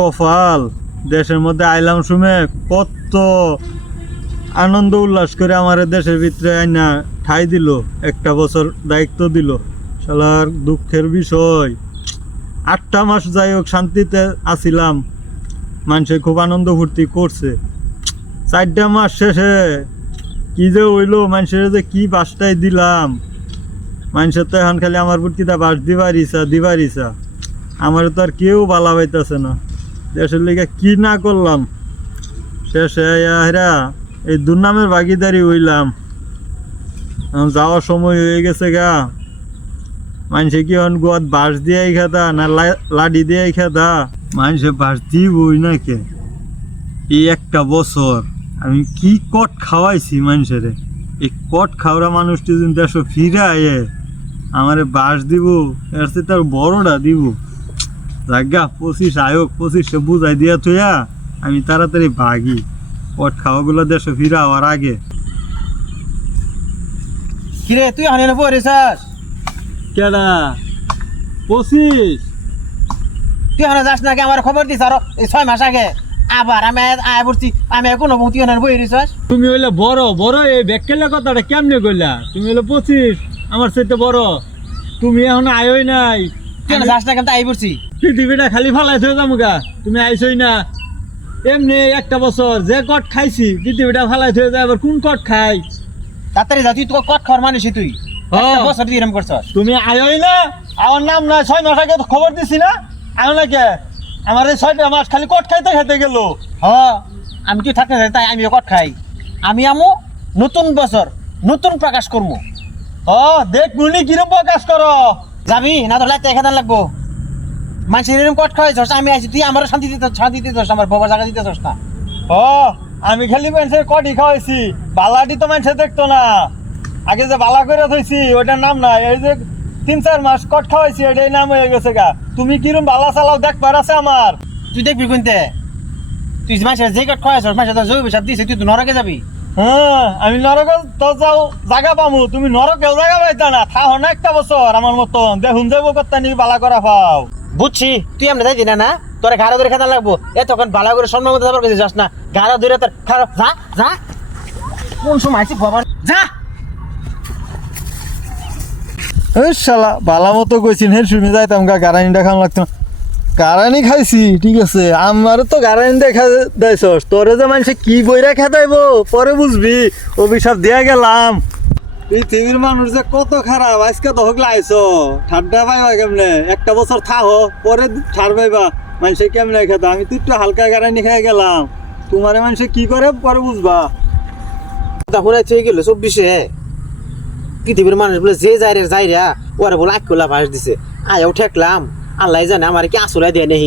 কফাল দেশের মধ্যে আইলাম শুনে কত আনন্দ উল্লাস করে আমার দেশের ভিতরে আইনা ঠাই দিল, একটা বছর দায়িত্ব দিল। দুঃখের বিষয়। আটটা মাস যাই হোক শান্তিতে আসিলাম, মানুষে খুব আনন্দ ফুর্তি করছে। চারটা মাস শেষে কি যে হইল, মানুষের যে কি বাসটাই দিলাম। মানুষের তো এখন খালি আমার বুটকিটা বাস দিবার ইচ্ছা দিবার ইচ্ছা আমার তো আর কেউ বালা পাইতেছে না। দেশের লিগে কি না করলাম? শেষে হেরা এই দুর্নামের ভাগিদারি হইলাম। যাওয়ার সময় হয়ে গেছে গা। মানুষে কি এখন গোয়াত বাস দিয়ে খেতা না লাডি দিয়ে খেতা? মানুষে বাস দিবই না কে? এই একটা বছর আমি কি কট খাওয়াইছি মানুষের এই কট খাওয়া মানুষটি যদি দেশ ফিরে আয়ে আমারে বাস দিব, এর তার বড়টা দিব। জাগা পঁচিশ আয়োগ পঁচিশে বুঝাই দিয়া থইয়া আমি তাড়াতাড়ি ভাগি কট খাওয়াগুলো দেশে ফিরা হওয়ার আগে। কিরে তুই হানি না পড়েছিস কেডা? পঁচিশ? তুই হানা যাস নাকি আমার খবর দিস আর ছয় মাস আগে। আবার আমি আয় পড়ছি আমি কোনো তুই হানি বই রিসাস তুমি হইলে বড় বড় এই ব্যাকেলে কথাটা কেমনে কইলা? তুমি হইলে পঁচিশ আমার সাথে বড়। তুমি এখন আয়োই নাই। হানা যাস না কেন আই পড়ছি। পৃথিবীটা খালি ফালাই থয়ে যাব গা তুমি আইসই না। এমনি একটা বছর যে কট খাইছি পৃথিবীটা ফালাই থয়ে যায় আবার কোন কট খাই? তাড়াতাড়ি যা তুই তো কট খাওয়ার মানুষই তুই। বছর তুই এরম করছস। তুমি আয়োই না? আমার নাম না ছয় মাস আগে তো খবর দিছি না? আয়ো না কে? আমার এই ছয়টা মাস খালি কট খাইতে খাইতে গেল। হ আমি তুই থাকতে তাই আমিও কট খাই। আমি আমু নতুন বছর নতুন প্রকাশ করব ও দেখ মুনি কিরম প্রকাশ করো। যাবি না তো লাইতে খেদান লাগবো। মানুষের এরকম কট খাওয়াইছস আমি আইছি তুই আমার শান্তি দিতে শান্তি দিতেছস আমার বাবার জায়গা দিতেছস না। ও আমি খালি মানুষের কটি খাওয়াইছি বালাটি তো মানুষে দেখতো না। আগে যে বালা করে থইছি ওটার নাম না এই যে তিন চার মাস কট খাওয়াইছি ওটাই নাম হয়ে গেছে গা। তুমি কিরম বালা চালাও দেখ পার আছে আমার। তুই দেখবি কোনতে? তুই মানুষের যে কট খাওয়াইছস মানুষের তো জৈব সাপ দিছে তুই তো নরকে যাবি। হ্যাঁ আমি নরক তো যাও জায়গা পামু তুমি নরকেও জায়গা পাইতা না থাহ না একটা বছর আমার মতন দেখুন যাব কত্তা নি বালা করা পাও। বুঝছি, তুই আমরা যাই না না? তোর ঘাড়া ধরে খেতে লাগবো। এতক্ষণ ভালো করে সম্মান মতো যাবার যাস না। ঘাড়া ধরে তোর খারাপ যা যা। কোন সময় আইছি ভগবান যা! শালা মতো শুনে যাইতাম গা লাগতো গারানি খাইছি, ঠিক আছে। আমার তো গারানি দেখা তোরে যে মানুষে কি বইরা খেতাইব, পরে বুঝবি। অভিশাপ দিয়া গেলাম। পৃথিবীর মানুষ যে কত খারাপ, আজকে তো হকলে আইছো। ঠান্ডা পাইবা কেমনে? একটা বছর থাকো, পরে ঠার পাইবা। মানুষে কেমনে খেতা? আমি তো একটু হালকা গারানি খাই গেলাম। তোমারে মানুষে কি করে পরে বুঝবা? তখন হয়ে গেল চব্বিশে। পৃথিবীর মানুষ বলে, যে যাই রে যাই রা ওরা বলে আকুলা ভাস দিছে। আয়াও ঠেকলাম। আল্লাহ জানে, আমার কি আসলে দেয় নেই